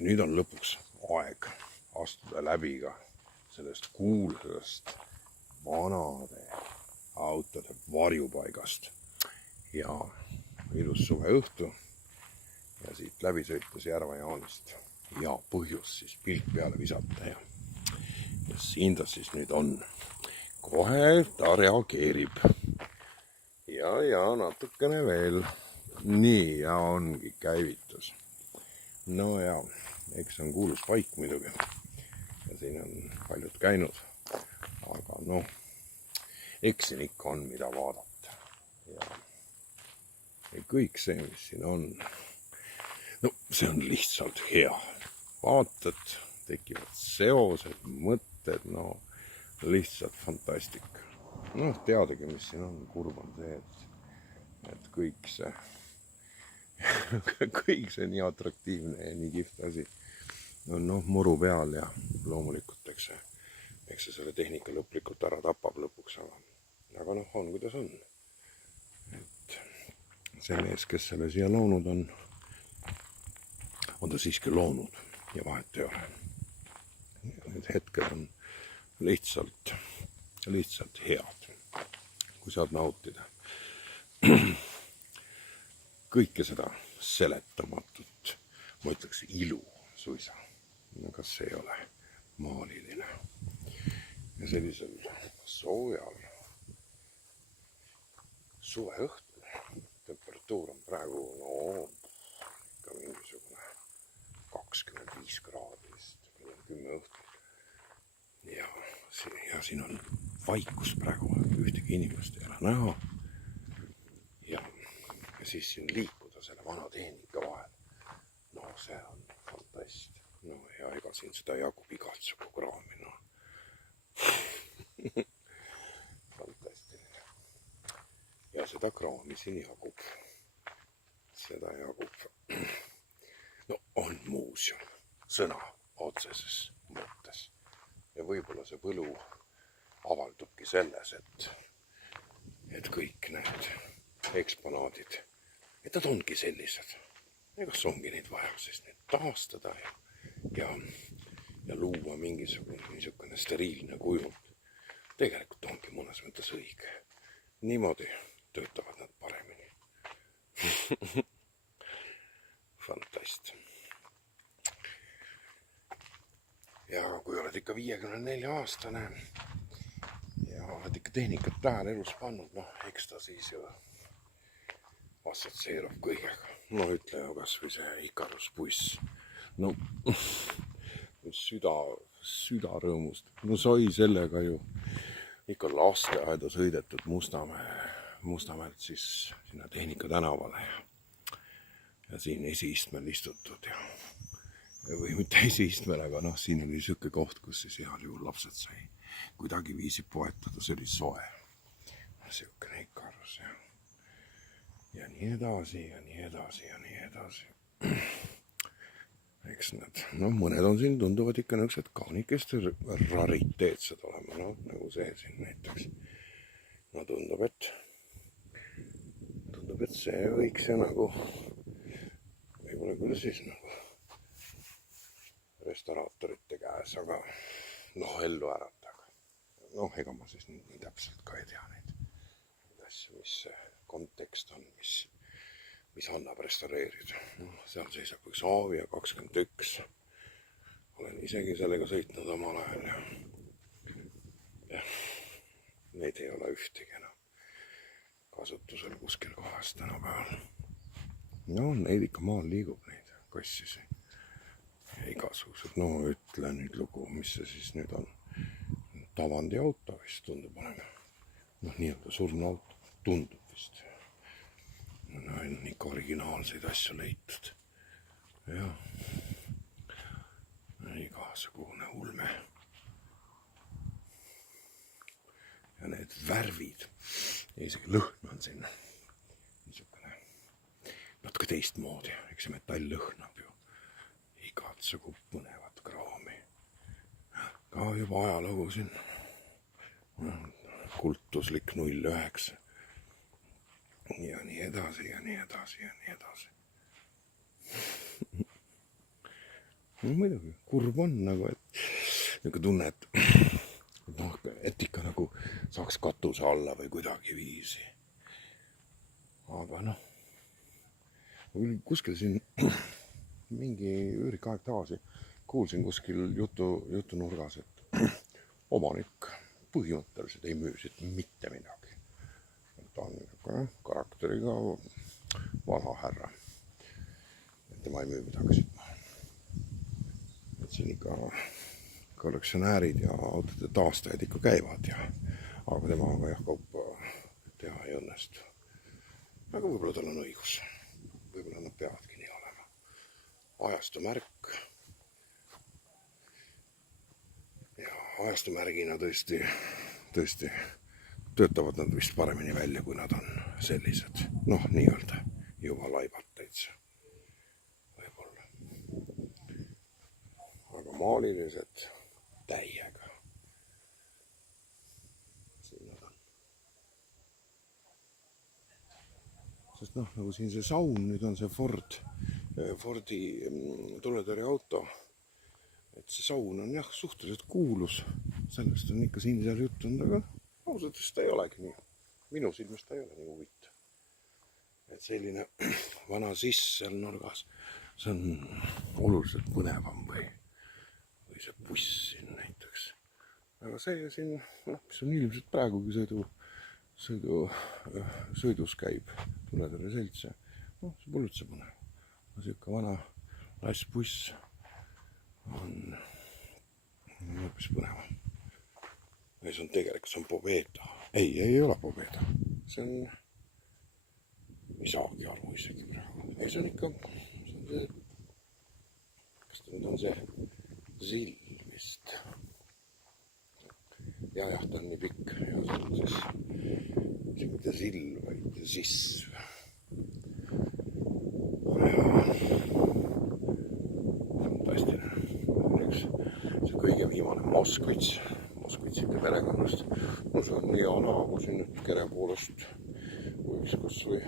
Ja nüüd on lõpuks aeg astuda läbi ka sellest kuulsast vanade autode varjupaigast. Ja ilus suveõhtu ja siit läbi sõites Järva-Jaanist. Ja põhjus siis pilk peale visata ja siin ta siis nüüd on. Kohe ta reageerib. Ja natukene veel. Nii, ja ongi käivitus. No ja, eks on kuulus paik muidugi. Ja siin on paljud käinud. Aga noh, eks siin ikka on mida vaadata. Ja kõik see, mis siin on, no see on lihtsalt hea. Vaatad, tekivad seosed, mõtted, no lihtsalt fantastika. Noh, teadagi, mis siin on, kurb on see, et kõik see nii atraktiivne ja nii kihvt asi on muru peal ja loomulikult eks see selle tehnika lõplikult ära tapab lõpuks, aga noh, on kuidas on. Et see mees, kes selle siia loonud on ta siiski loonud ja vahet ei ole. Need hetkel on lihtsalt head, kui saad nautida kõike seda seletamatut, ma ütleks ilu suisa, kas see ei ole maaliline. Ja sellisel soojal suveõhtul temperatuur on praegu ikka mingisugune 25 kraadi vist, 10 õhtul. Ja siin on vaikus praegu, ühtegi inimest ei ole näha. Ja siis siin liikuda selle vana tehnika vahel. No see on fantast. No ja ega siin seda jagub igatsugu kraami, no. Fantastiline. Ja seda kraami siin jagub. Seda jagub. No on muuseum, sõna otseses mõttes. Ja võib-olla see võlu avaldubki selles, et kõik need eksponaadid, et nad ongi sellised. Ja kas ongi neid vaja siis nüüd taastada ja luua mingisugune steriilne kujund. Tegelikult ongi mõnes mõttes õige. Niimoodi töötavad nad paremini. Fantast. Ja kui oled ikka 54-aastane ja oled ikka tehnikat tähele elus pannud, eks ta siis ju assotsieerub kõigega. No ütle ju kas või see Ikarusbuss. No süda rõõmust. No sai sellega ju ikka lasteaeda sõidetud Mustamäelt siis sinna Tehnika tänavale ja siin esiistmel istutud või mitte esiistmel, aga siin oli siuke koht, kus siis heal juhul lapsed sai kuidagi viisi poetada, see oli soe. Siukene Ikarus ja nii edasi ja nii edasi ja nii edasi. Eks need, mõned on siin tunduvad ikka nõksed kaunikest rariteetsed olema, nagu see siin näiteks. No tundub, et see võiks ja nagu, võib-olla küll siis nagu restauraatorite käes, aga ellu ärataga. Ega ma siis nii täpselt ka ei tea neid asju, mis kontekst on, mis annab restaureerida. Seal seisab üks Avia 21. Olen isegi sellega sõitnud omal ajal ja neid ei ole ühtegi enam kasutusel kuskil kohas tänapäeval. Neid ikka maal liigub neid kassisi. Ja igasugused, ütle nüüd lugu, mis see siis nüüd on. Tavandi auto vist tundub olema. Nii-öelda surnuauto tundub vist. On ikka originaalseid asju leitud. Ja igasugune ulme. Ja need värvid. Ja isegi lõhn on siin niisugune natuke teistmoodi. Eks see metall lõhnab ju igatsugu põnevat kraami. Ka juba ajalugu siin. Kultuslik 09. Ja nii edasi ja nii edasi ja nii edasi. No muidugi, kurb on nagu, et niisugune tunne, et noh, et ikka nagu saaks katuse alla või kuidagi viisi. Aga noh, kuskil siin mingi üürike aeg tagasi kuulsin kuskil jutunurgas, et omanik põhimõtteliselt ei müü siit mitte midagi. Ta on niisugune karakteriga vana härra. Tema ei müü midagi siit. Et siin ikka kollektsionäärid ja autode taastajad ikka käivad ja aga temaga jah, kaupa teha ei õnnestu. Aga võib-olla tal on õigus. Võib-olla nad peavadki nii olema. Ajastu märk. Ja ajastu märgina tõesti töötavad nad vist paremini välja, kui nad on sellised. Noh, nii-öelda juba laibad täitsa. Võib-olla. Aga maalilised täiega. Siin nad on. Sest noh, nagu siin see saun, nüüd on see Fordi tuletõrjeauto. Et see saun on jah, suhteliselt kuulus. Sellest on ikka siin seal juttunud, aga ausalt ta ei olegi nii. Minu silmist ta ei ole nii huvitav. Et selline vana siss seal nurgas, see on oluliselt põnevam või see buss siin näiteks. Aga see siin, noh, mis on ilmselt praegugi sõidus käib tuletõrje seltse. Noh, see pole üldse põnev. Siuke vana lassbuss on hoopis põnevam. Ja see on tegelikult, see on Pobeda. Ei ole Pobeda. See on, ei saagi aru isegi praegu. Ei, see on ikka, kas ta nüüd on see Zill vist. Ja, ta on nii pikk. Ja see on siis, see mitte Zill, vaid Ziss. Fantastiline. See kõige viimane Moskvitsike perekonnast. No see on nii nagu siin nüüd kere poolest võiks kas või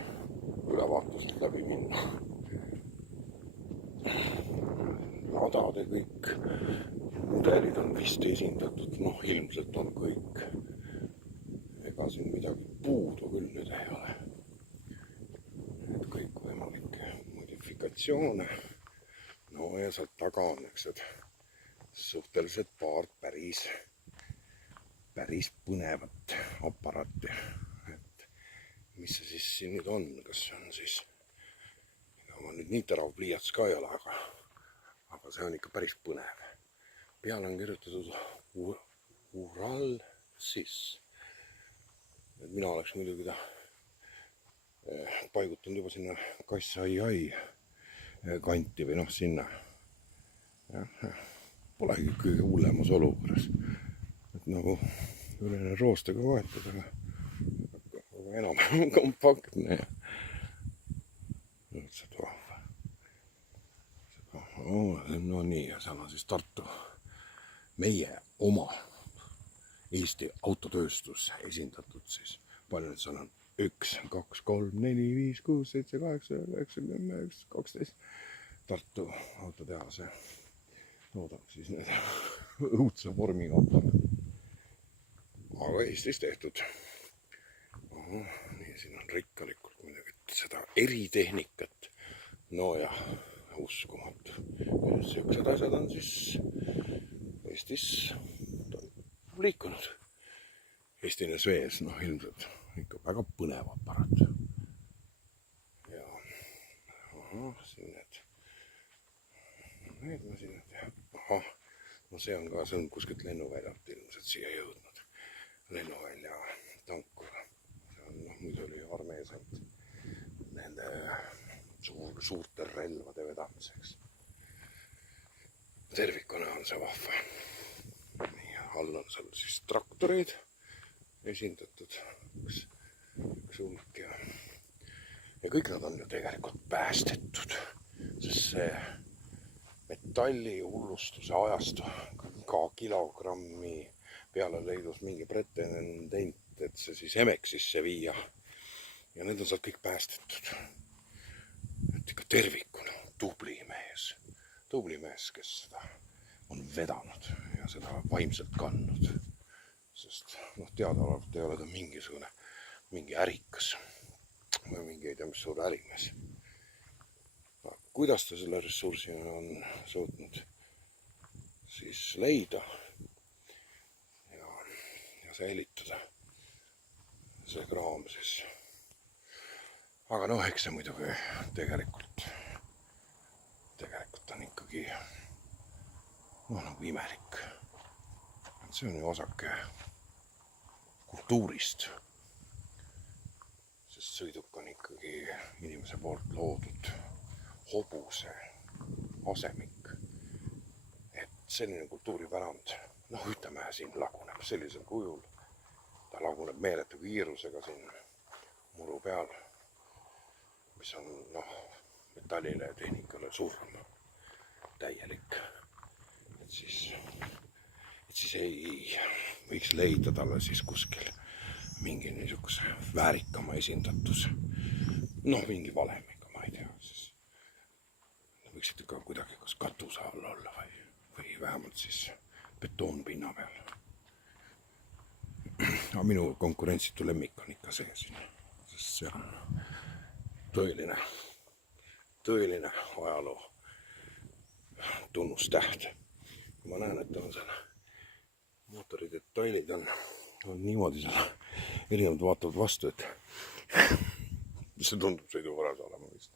ülevaatuselt läbi minna. Radade kõik mudelid on vist esindatud, noh ilmselt on kõik. Ega siin midagi puudu küll nüüd ei ole. Et kõik võimalikke modifikatsioone. No ja sealt taga on suhteliselt paar päris põnevat aparaati. Et mis see siis siin nüüd on, kas see on siis, ega ma nüüd nii terav pliiats ka ei ole, aga see on ikka päris põnev. Peale on kirjutatud Ural Sis. Et mina oleks muidugi ta paigutanud juba sinna Kassai kanti või noh sinna. Polegi kõige hullemas olukorras. Et nagu üleline roostega võetud, aga enam kompaktne ja üldse vahva. No nii, ja seal on siis Tartu meie oma Eesti autotööstus esindatud siis. Palju nüüd seal on? 1, 2, 3, 4, 5, 6, 7, 8, 9, 10, 11, 12 Tartu autotehase toodab siis need õudse vormiga aparaadid. Aga Eestis tehtud. Nii, siin on rikkalikult muidugi seda eritehnikat. No jah, uskumatu. Siuksed asjad on siis Eestis liikunud. Eestine Svees, noh ilmselt ikka väga põnev aparaat. Ja siin need masinad ja no see on kuskilt lennuväljalt ilmselt siia jõudnud. Lennuvälja tankur. See on, noh, muidu oli armee saanud nende suurte relvade vedamiseks. Tervikuna on see vahva. Nii, all on seal siis traktoreid esindatud. Üks hulk ja kõik nad on ju tegelikult päästetud, sest see metalli hullustuse ajastu ka kilogrammi peale leidus mingi pretendent, et see siis Emexisse viia ja need on sealt kõik päästetud. Et ikka tervikuna tubli mees. tubli mees, kes seda on vedanud ja seda vaimselt kandnud. Sest teadaolevalt ei ole ta mingi ärikas või mingi ei tea mis suur ärimees. Kuidas ta selle ressursi on suutnud siis leida ja säilitada, see kraam siis. Aga eks see muidugi tegelikult on ikkagi nagu imelik. See on ju osake kultuurist, sest sõiduk on ikkagi inimese poolt loodud hobuse asemik. Et selline kultuuripärand, ütleme siin laguneb sellisel kujul, ta laguneb meeletu kiirusega siin muru peal, mis on metallile ja tehnikale surm täielik. Et siis ei võiks leida talle siis kuskil mingi niisuguse väärikama esindatuse. Mingi valemiga, ma ei tea, siis võiksid ikka kuidagi kas katuse all olla või vähemalt siis betoonpinna peal. Aga minu konkurentsitu lemmik on ikka see siin, sest see on tõeline ajaloo tunnustäht. Ma näen, et on seal mootori detailid on niimoodi seal erinevad vaatavad vastu, et see tundub sõiduvaras olema vist.